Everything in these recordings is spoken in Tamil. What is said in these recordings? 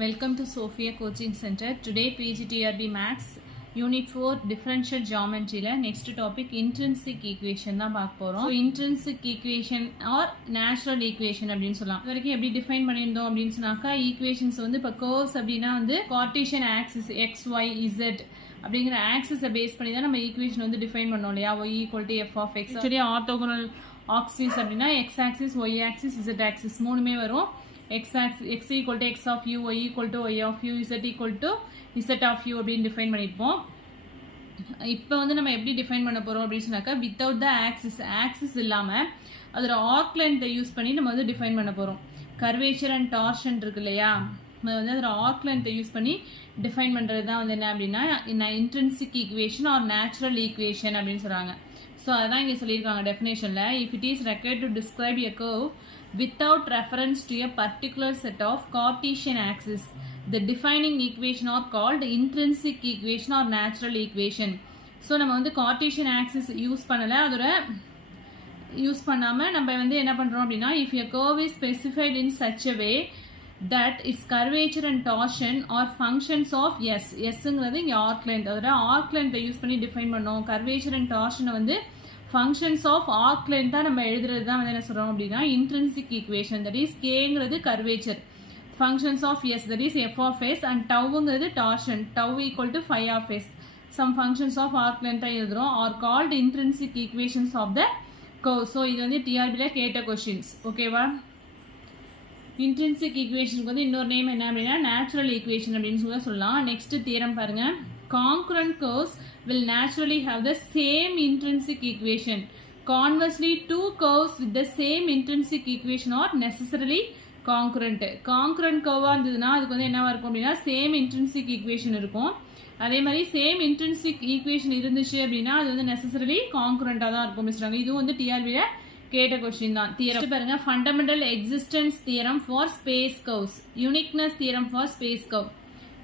Welcome to Sophia Coaching Center. Today PGTRB Maths Unit 4 Differential Geometry next topic intrinsic equation தான் பார்க்க போறோம். So intrinsic equation or natural equation அப்படினு சொல்லலாம். இது வரைக்கும் எப்படி டிஃபைன் பண்ணியிருந்தோம் அப்படினு சொன்னாக்கா equations வந்து இப்ப curves அப்படினா வந்து Cartesian axis x y z அப்படிங்கிற ஆக்சிஸை பேஸ் பண்ணி தான் நம்ம ஈக்குவேஷன் வந்து டிஃபைன் பண்ணோம் இல்லையா. y = f of x. Actually orthogonal axis அப்படின்னா x axis y axis z axis மூணுமே வரும். x equal to x of u, y equal to y of u, z equal to z of u அப்படின்னு டிஃபைன் பண்ணிருப்போம். இப்போ வந்து நம்ம எப்படி டிஃபைன் பண்ண போறோம் அப்படின்னு சொன்னாக்கா வித்தவுட் த ஆக்சிஸ் இல்லாம அதோட ஆர்க் லென்த்தை யூஸ் பண்ணி நம்ம வந்து டிஃபைன் பண்ண போறோம். கர்வேச்சர் அண்ட் டார்ஷன் இருக்கு இல்லையா, நம்ம வந்து அதோட ஆர்க் லென்த்தை யூஸ் பண்ணி டிஃபைன் பண்றது தான் வந்து என்ன அப்படின்னா intrinsic equation or natural equation அப்படின்னு சொல்றாங்க. ஸோ அதான் இங்கே சொல்லியிருக்காங்க டெஃபினேஷன்ல. If it is required to describe a curve without reference to a particular set of Cartesian axes, the defining equation are called intrinsic equation or natural equation. So நம்ம வந்து Cartesian axis யூஸ் பண்ணல, அதோட யூஸ் பண்ணாம நம்ம வந்து என்ன பண்றோம் அப்படின்னா if a curve is specified in such a way that its curvature and torsion are functions of sங்கிறது இங்க arc length, அதோட arc length யூஸ் பண்ணி டிஃபைன் பண்ணோம். curvature and torsion வந்து functions of arc length தான் நம்ம எழுதுறது தான் வந்து என்ன சொல்றோம் அப்படின்னா intrinsic equation. that is kங்கிறது curvature, functions of s that is f of s and tauங்கிறது torsion, tau equal to phi of s. some functions of arc length எழுதுறோம் are called intrinsic equations of the curve. so இது வந்து TRB ல கேட்ட questions. ஓகேவா? intrinsic equation வந்து இன்னொரு நேம் என்ன அப்படின்னா natural equation அப்படின்னு சொல்லலாம். நெக்ஸ்ட் தியரம் பாருங்க. Congruent curves will naturally have the same intrinsic equation. Conversely, two curves with the same intrinsic equation are necessarily congruent. Congruent curve இருந்ததுன்னா அதுக்கு வந்து என்னவா இருக்கும் அப்படின்னா சேம் இன்ட்ரின்சிக் ஈக்குவேஷன் இருக்கும். அதே மாதிரி சேம் இன்ட்ரின்சிக் ஈக்குவேஷன் இருந்துச்சு அப்படின்னா அது வந்து நெசசரலி கான்குரண்டா தான் இருக்கும் சொல்றாங்க. இதுவும் வந்து டிஆர்பில கேட்ட கொஸ்டின் தான். தியரம் பாருங்க. Fundamental existence theorem for space curves, uniqueness theorem for space curve.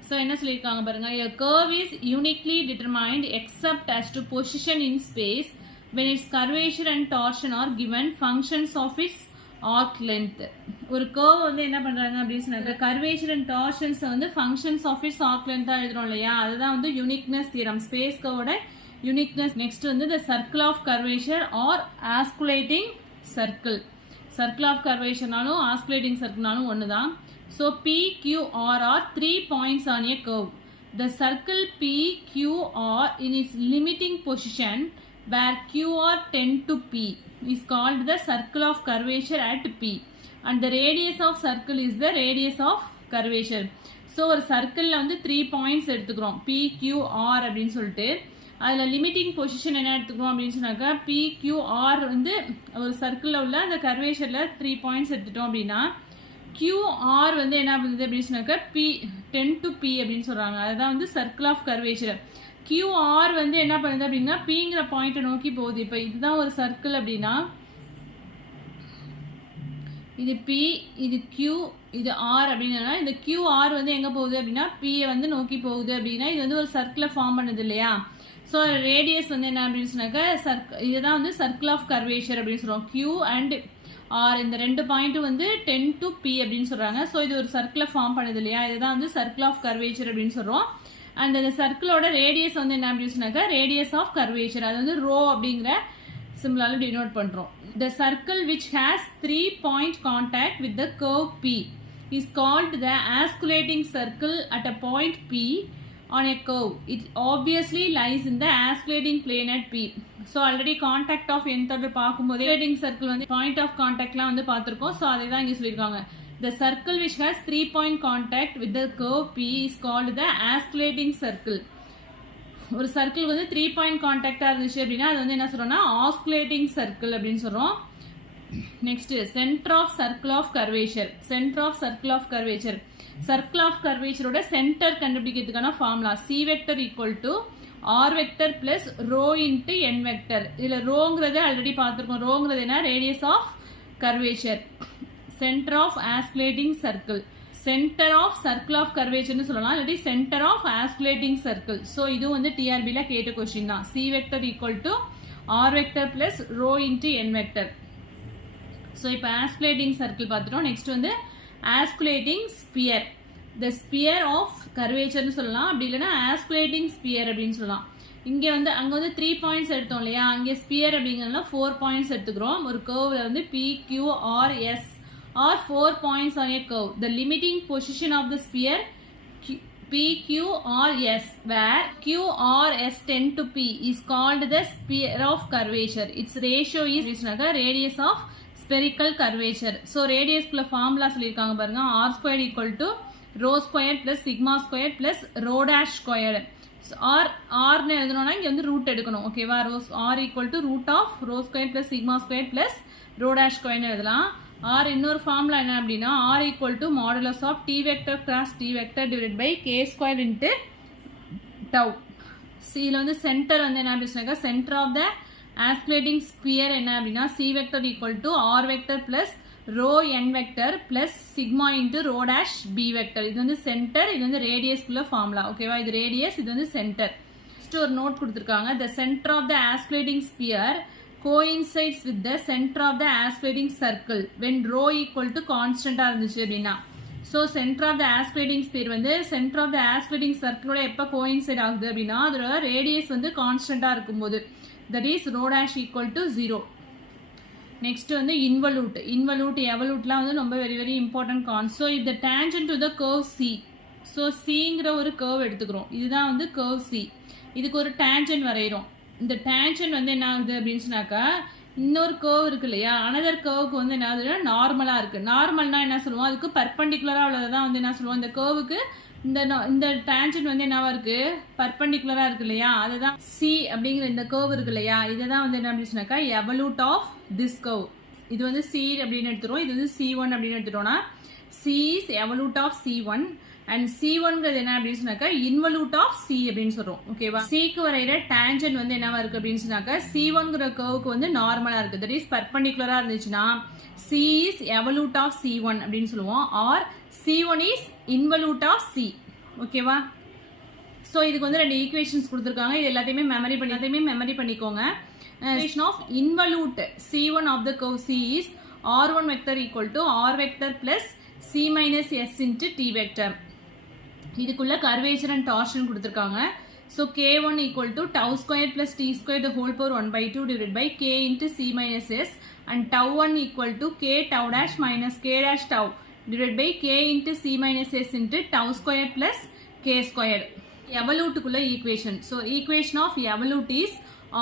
So என்ன சொல்லிருக்காங்க பாருங்க. A curve is uniquely determined except as to position in space when its curvature and torsion are given functions of its arc length. ஒரு curve வந்து என்ன பண்றாங்க அப்படின்னு சொன்னாங்க curvature and torsions வந்து functions of its arc length தான் எழுதுறோம் இல்லையா. அதுதான் வந்து uniqueness theorem, space curveோட uniqueness. next வந்து the circle of curvature or osculating circle. circle of curvatureனாலும் osculating circleனாலும் ஒண்ணுதான். So P, Q, R are 3 points on a curve. The circle P, Q, R in its limiting position where Q R tend to P is called the circle of curvature at P. And the radius of circle is the radius of curvature. So ஒரு சர்க்கிளில் வந்து 3 points எடுத்துக்கிறோம் P, Q, R அப்படின்னு சொல்லிட்டு. அதில் லிமிட்டிங் பொசிஷன் என்ன எடுத்துக்கிறோம் அப்படின்னு சொன்னாக்கா P, Q, R வந்து ஒரு சர்க்கிளில் உள்ள அந்த கர்வேச்சரில் 3 points எடுத்துட்டோம் அப்படின்னா QR வந்து என்ன பண்ணுது அப்படின்னு சொன்னாக்கா P tend to P அப்படின்னு சொல்றாங்க. அதுதான் வந்து சர்க்கிள் ஆஃப் கர்வேச்சர். QR வந்து என்ன பண்ணுது அப்படின்னா Pங்கிற பாயிண்ட்டை நோக்கி போகுது. இப்போ இதுதான் ஒரு சர்க்கிள் அப்படின்னா இது P, இது Q, இது R அப்படின்னா இந்த QR வந்து எங்க போகுது அப்படின்னா P வந்து நோக்கி போகுது அப்படின்னா இது வந்து ஒரு சர்க்கிளை ஃபார்ம் பண்ணுது இல்லையா. ஸோ ரேடியஸ் வந்து என்ன அப்படின்னு சொன்னாக்கா இதுதான் வந்து சர்க்கிள் ஆஃப் கர்வேச்சர் அப்படின்னு சொல்றோம். Q அண்ட் ஆர் இந்த ரெண்டு பாயிண்ட்டும் வந்து 10 to P அப்படின்னு சொல்றாங்க. ஸோ இது ஒரு சர்க்கிளை ஃபார்ம் பண்ணுது இல்லையா, இதுதான் வந்து சர்க்கிள் ஆஃப் கர்வேச்சர் அப்படின்னு சொல்றோம். அண்ட் இந்த சர்க்கிளோட ரேடியஸ் வந்து என்ன அப்படின்னு சொன்னாக்கா ரேடியஸ் ஆஃப் கர்வேச்சர், அது வந்து ரோ அப்படிங்கிற சிம்பிளால டினோட் பண்றோம். The circle which has 3 point contact with the curve P is called the osculating circle at a point P on a curve. It obviously lies in the osculating plane at P. So already contact of nth பார்க்கும்போது osculating circle வந்து point of contactலாம் வந்து பார்த்திருக்கோம். So அதை தான் இங்க சொல்லிருக்காங்க. The circle which has 3 point contact with the curve P is called the osculating circle. ஒரு சர்க்கிள் வந்து 3 point contactா இருந்துச்சு அப்படின்னா அது வந்து என்ன சொல்றோம்னா osculating circle அப்படின்னு சொல்றோம். Next centre of circle of curvature. Centre of circle of curvature, circle of கர்வேச்சரோட சென்டர் கண்டுபிடிக்கிறதுக்கான formula C vector equal to R vector plus rho into N vector. இதுல ரோங்கிறது ஆல்ரெடி பார்த்துருக்கோம். ரோங்கிறது என்ன radius of curvature. Centre of osculating circle, centre of circle of கர்வேச்சர்னு சொல்லலாம், இல்லாட்டி centre of osculating circle. So இது வந்து டிஆர்பியில் கேட்ட கொஸ்டின் தான். C vector equal to R vector plus rho into N vector. So இப்போ ஆஸ்குலேட்டிங் சர்க்கிள் பார்த்துட்டோம். நெக்ஸ்ட் வந்து osculating sphere. the sphere of curvature னு சொல்லலாம், அப்படி இல்லைன்னா ஆஸ்குலேட்டிங் ஸ்பியர் அப்படின்னு சொல்லலாம். இங்கே வந்து அங்கே வந்து 3 பாயிண்ட்ஸ் எடுத்தோம் இல்லையா, அங்கே ஸ்பியர் அப்படிங்கிறதுல 4 பாயிண்ட்ஸ் எடுத்துக்கிறோம். ஒரு கர்வ்ல வந்து PQRS or 4 points on a curve. The limiting position of the sphere PQRS where QRS tend to P is called the sphere of curvature. Its ratio is radius of spherical curvature. So radius குள்ள ஃபார்முலா சொல்லியிருக்காங்க பாருங்க, r squared equal to rho squared plus sigma squared plus rho dash squared. So r னு எழுதணும்னா இங்க வந்து ரூட் எடுக்கணும். ஓகேவா, r equal to root of rho squared plus sigma squared plus rho dash squared எழுதலாம். r இன்னொரு ஃபார்முலா என்ன அப்படின்னா r equal to modulus of t vector cross t vector divided by k squared into tau. இதில் வந்து சென்டர் வந்து என்ன அப்படின்னாக்கா centre of the osculating sphere என்ன அப்படின்னா c vector equal to r vector plus rho n vector plus sigma into rho dash b vector. இது வந்து சென்டர், இது வந்து ரேடியஸ்குள்ள ஃபார்முலா. ஓகேவா, இது ரேடியஸ், இது வந்து சென்டர். நெக்ஸ்ட் ஒரு நோட் கொடுத்துருக்காங்க, the center of the oscillating sphere coincides with the center of the oscillating circle when rho equal to constant இருந்துச்சு அப்படின்னா. So centre of the osculating sphere வந்து சென்டர் ஆஃப் த ஆஸ்குலேட்டிங் சர்க்கிளோட எப்போ கோயின்சைட் ஆகுது அப்படின்னா அதோட ரேடியஸ் வந்து கான்ஸ்டன்டாக இருக்கும்போது, that is rho dash equal to 0. Next வந்து இன்வலூட் எவலூட்லாம் வந்து ரொம்ப very very important concept. So இந்த tangent to the curve C, so சிங்கிற ஒரு கர்வ் எடுத்துக்கிறோம், இதுதான் வந்து கர்வ் சி. இதுக்கு ஒரு டேஞ்சன்ட் வரைகிறோம். இந்த டேஞ்சன்ட் வந்து என்ன ஆகுது அப்படின்னு சொன்னாக்கா இன்னொரு கர்வ் இருக்கு இல்லையா, அனதர் கர்வுக்கு வந்து என்ன ஆகுதுன்னா நார்மலாக இருக்குது. நார்மல்னா என்ன சொல்லுவோம், அதுக்கு பர்பண்டிகுலராக உள்ளதான் வந்து என்ன சொல்லுவோம், இந்த கர்வுக்கு இந்த டேஞ்சன்ட் வந்து என்னவா இருக்கு, பர்பண்டிகுலராக இருக்கு இல்லையா, அதுதான் சி அப்படிங்கிற இந்த கர்வ் இருக்கு இல்லையா, இதை தான் வந்து என்ன அப்படின்னு சொன்னாக்கா எவலூட் ஆஃப் திஸ் கர்வ். இது வந்து சி அப்படின்னு எடுத்துட்டோம், இது வந்து C1 அப்படின்னு எடுத்துட்டோம்னா C is evolute of C1 and C1ங்கிறது என்ன அப்படின்னு சொன்னாக்கா இன்வலூட் ஆஃப் C அப்படின்னு சொல்றோம். ஓகேவா, சிக்கு வரைகிற டேஞ்சன்ட் வந்து என்னவா இருக்கு அப்படின்னு சொன்னாக்கா C1ங்கிற கர்வுக்கு வந்து நார்மலா இருக்கு, தட் இஸ் பர்பண்டிகுலரா இருந்துச்சுன்னா C is evolute of C1 அப்படின்னு சொல்லுவோம், or C1 is involute of C. ஓகேவா, ஸோ இதுக்கு வந்து 2 ஈக்குவேஷன்ஸ் கொடுத்துருக்காங்க, இது எல்லாத்தையுமே மெமரி பண்ணிக்கோங்க. equation of involute C1 of the curve C is R1 vector equal to R vector plus C minus S into T vector. இதுக்குள்ள curvature and torsion கொடுத்துருக்காங்க. So K1 equal to tau square plus T square the whole power 1/2 divided by K into C minus S and tau 1 equal to K tau dash minus K dash tau divided by K into C minus S into tau square plus K square. Evolute குள்ள equation. So equation of evolute is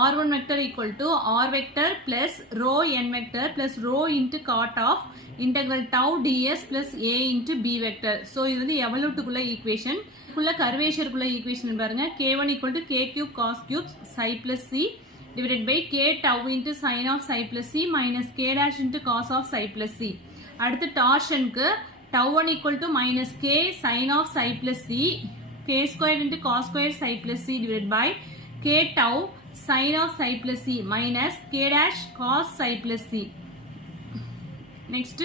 R1 vector equal to R vector plus rho n vector plus rho into cot of integral tau ds plus a into b vector. So இது வந்து evolute குள்ள equation. குள்ள curvature குள்ள equation பாருங்க, K1 equal to K cube cos cube psi plus C divided by K tau into sin of psi plus C minus K dash into cos of psi plus C. அடுத்து torsionக்கு tau 1 equal to minus K sin of psi plus C K square into cos square psi plus C divided by K tau sin of psi plus C minus K dash cos psi plus C. Next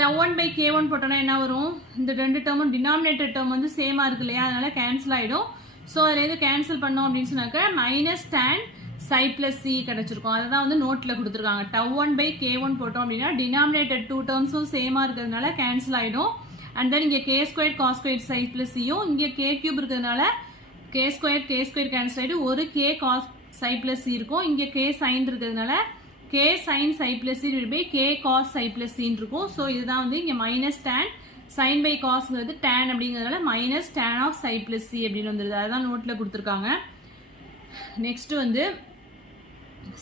tau 1 by K1 போட்டோம்னா என்ன வரும், இந்த ரெண்டு டேர்மும் டினாமினேட்டர் டேர்ம் வந்து சேமா இருக்கு இல்லையா, அதனால கேன்சல் ஆயிடும். ஸோ அதில் எது கேன்சல் பண்ணோம் அப்படின்னு சொன்னாக்க minus tan psi plus C கிடைச்சிருக்கும், அதை தான் வந்து நோட்டில் கொடுத்துருக்காங்க. tau 1 by K1 போட்டோம் அப்படின்னா டினாமினேட்டர் 2 டேர்ம்ஸும் சேமா இருக்கிறதுனால கேன்சல் ஆயிடும். அண்ட் தென் இங்கே K squared cos squared psi plus Cயும் இங்கே K cube இருக்கிறதுனால K squared கேன்சல் ஆயிடும், ஒரு K cos psi plus C இருக்கும், இங்கே K sin இருக்கிறதுனால K sin psi plus C divided by K cos psi plus C இருக்கும். ஸோ இதுதான் வந்து இங்கே மைனஸ் டேன் sin by cosங்கிறது tan அப்படிங்கிறதுனால minus tan of psi plus C அப்படின்னு வந்துருது, அதுதான் நோட்டில் கொடுத்துருக்காங்க. நெக்ஸ்ட் வந்து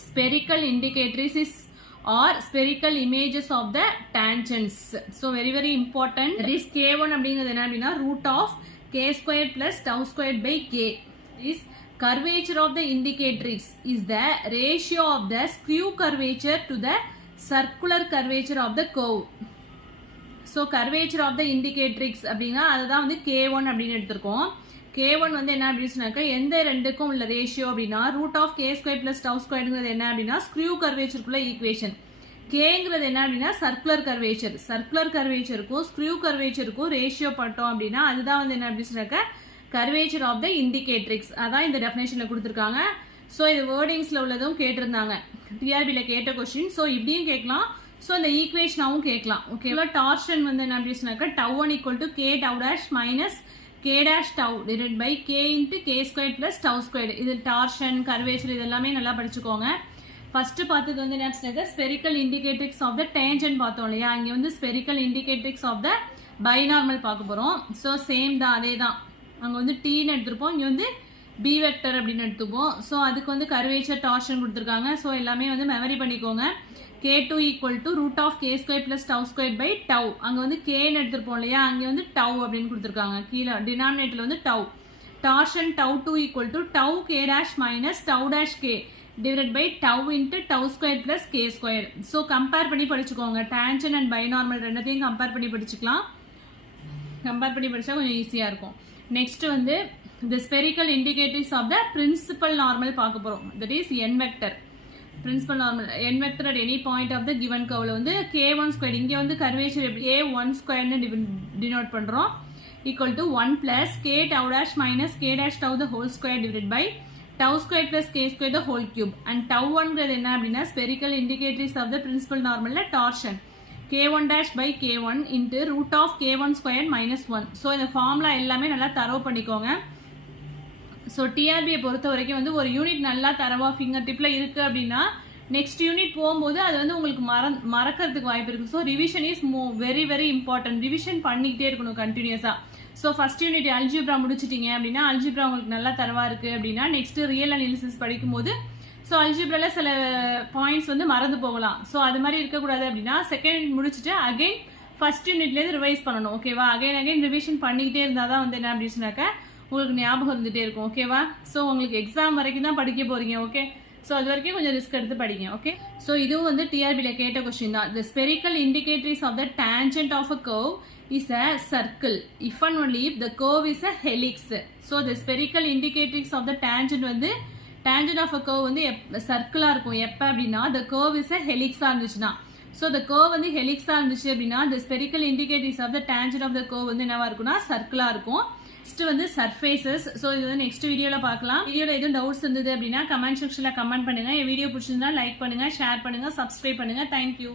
spherical indicators or spherical images of the tangents. So very very important. This K1 அப்படிங்கிறது என்ன அப்படின்னா root of K squared plus tau squared by K. This curvature of the indicatrix is the ratio of the skew curvature to the circular curvature of the curve. So curvature of the indicatrix அப்படின்னா அதுதான் வந்து K1 அப்படின்னு எடுத்திருக்கோம். K1 வந்து என்ன அப்படின்னு சொன்னாக்க எந்த ரெண்டுக்கும் உள்ள ரேஷியோ அப்படின்னா root of K square plus tau ஸ்கொயர்ங்கிறது என்ன அப்படின்னா ஸ்க்ரூ கர்வேச்சருக்குள்ள ஈக்குவேஷன். Kங்கிறது என்ன அப்படின்னா சர்க்குலர் கர்வேச்சருக்கும் ஸ்க்ரூ கர்வேச்சருக்கும் ரேஷியோ பட்டோம் அப்படின்னா அதுதான் வந்து என்ன அப்படின்னு சொன்னாக்க கர்வேச்சர் ஆஃப் த இண்டிகேட்ரிக்ஸ். அதான் இந்த டெஃபினேஷன்ல கொடுத்துருக்காங்க. ஸோ இது வேர்டிங்ஸ்ல உள்ளதும் கேட்டிருந்தாங்க, டிஆர்பியில் கேட்ட கொஸ்டின். ஸோ இப்படியும் கேட்கலாம், ஸோ இந்த ஈக்குவேஷனாகவும் கேட்கலாம். ஓகேவா? டார்ஷன் வந்து என்ன அப்படி சொன்னாக்கா τ1 = k tau dash minus k dash tau divided by k into k squared plus tau squared. இது டார்ஷன், கர்வேச்சர் இதெல்லாமே நல்லா படிச்சுக்கோங்க. ஃபர்ஸ்ட் பார்த்தது வந்து என்ன சொன்னாக்கா spherical indicatrix of the tangent பார்த்தோம் இல்லையா? அங்கே வந்து spherical indicatrix of the binormal பார்க்க போகிறோம். ஸோ சேம் தான், அதே தான். அங்கே வந்து டீன்னு எடுத்துருப்போம், இங்கே வந்து பி வெக்டர் அப்படின்னு எடுத்துப்போம். ஸோ அதுக்கு வந்து கர்வேச்சர், டார்ஷன் கொடுத்துருக்காங்க. ஸோ எல்லாமே வந்து மெமரி பண்ணிக்கோங்க. k2 = √k² plus tau squared by tau. அங்கே வந்து kன்னு எடுத்துருப்போம் இல்லையா? அங்கே வந்து tau அப்படின்னு கொடுத்துருக்காங்க. கீழே டினாமினேட்டர்ல வந்து tau. Torsion τ2 = tau k dash minus tau dash k divided by tau into tau squared plus k squared. So compare பண்ணி படிச்சுக்கோங்க. டேன்ஜென்ட் அண்ட் பைனார்மல் ரெண்டத்தையும் கம்பேர் பண்ணி படிச்சுக்கலாம். கம்பேர் பண்ணி படிச்சா கொஞ்சம் ஈஸியாக இருக்கும். நெக்ஸ்ட் வந்து the spherical indicators of the principal normal பார்க்க போகிறோம். that is n vector. principal normal n vector at any point of the given curve வந்து k1 squared, இங்கே வந்து கர்வேச்சர் a1 squared denote பண்ணுறோம், equal to 1 plus k tau dash minus k dash tau the whole square divided by tau squared plus k squared the whole cube. and tau1 என்ன அப்படின்னா spherical indicators of the principal normal torsion k1 dash by k1 into root of k1 squared minus 1. So இந்த ஃபார்முலா எல்லாமே நல்லா தரவு பண்ணிக்கோங்க. ஸோ டிஆர்பியை பொறுத்த வரைக்கும் வந்து ஒரு யூனிட் நல்லா தரவா ஃபிங்கர் டிப்பில் இருக்குது அப்படின்னா நெக்ஸ்ட் யூனிட் போகும்போது அது வந்து உங்களுக்கு மறக்கிறதுக்கு வாய்ப்பு இருக்குது. So revision is very very important. Revision பண்ணிக்கிட்டே இருக்கணும் கண்டினியூஸாக. ஸோ ஃபர்ஸ்ட் யூனிட் அல்ஜிப்ரா முடிச்சிட்டிங்க அப்படின்னா அல்ஜிப்ரா உங்களுக்கு நல்லா தரவா இருக்குது அப்படின்னா நெக்ஸ்ட் ரியல் அனாலிசிஸ் படிக்கும்போது ஸோ அல்ஜிப்ராவில் சில பாயிண்ட்ஸ் வந்து மறந்து போகலாம். ஸோ அது மாதிரி இருக்கக்கூடாது அப்படின்னா செகண்ட் யூனிட் முடிச்சுட்டு அகைன் ஃபர்ஸ்ட் யூனிட்லேருந்து ரிவைஸ் பண்ணணும். ஓகேவா? அகைன் ரிவிஷன் பண்ணிக்கிட்டே இருந்தால் தான் வந்து என்ன அப்படின்னு சொன்னாக்க உங்களுக்கு ஞாபகம் இருந்துகிட்டே இருக்கும். ஓகேவா? ஸோ உங்களுக்கு எக்ஸாம் வரைக்கும் தான் படிக்க போகிறீங்க. ஓகே, ஸோ அது வரைக்கும் கொஞ்சம் ரிஸ்க் எடுத்து படிங்க. ஓகே, ஸோ இதுவும் வந்து டிஆர்பியில் கேட்ட கொஸ்டின் தான். The spherical indicators of the tangent of a curve is a circle if and only if the curve is a helix. So the spherical indicators of the tangent வந்து டேஞ்சன்ட் ஆஃப் அ கர்வ் வந்து சர்க்கிளாக இருக்கும் எப்போ அப்படின்னா த கர்வ் இஸ் அ ஹெலிக்ஸாக இருந்துச்சுன்னா. ஸோ த கர்வ் வந்து ஹெலிக்ஸாக இருந்துச்சு அப்படின்னா the spherical indicators of the tangent of the curve வந்து என்னவா இருக்கும்னா சர்க்கிளாக இருக்கும். நெக்ஸ்ட் வந்து சர்ஃபேசஸ். ஸோ இது வந்து நெக்ஸ்ட் வீடியோவில் பார்க்கலாம். வீடியோவில் எதுவும் டவுட்ஸ் இருந்தது அப்படின்னா கமெண்ட் செக்ஷனில் கமெண்ட் பண்ணுங்க. என் வீடியோ பிடிச்சிருந்தா லைக் பண்ணுங்க, ஷேர் பண்ணுங்க, சப்ஸ்கிரைப் பண்ணுங்க. தேங்க்யூ.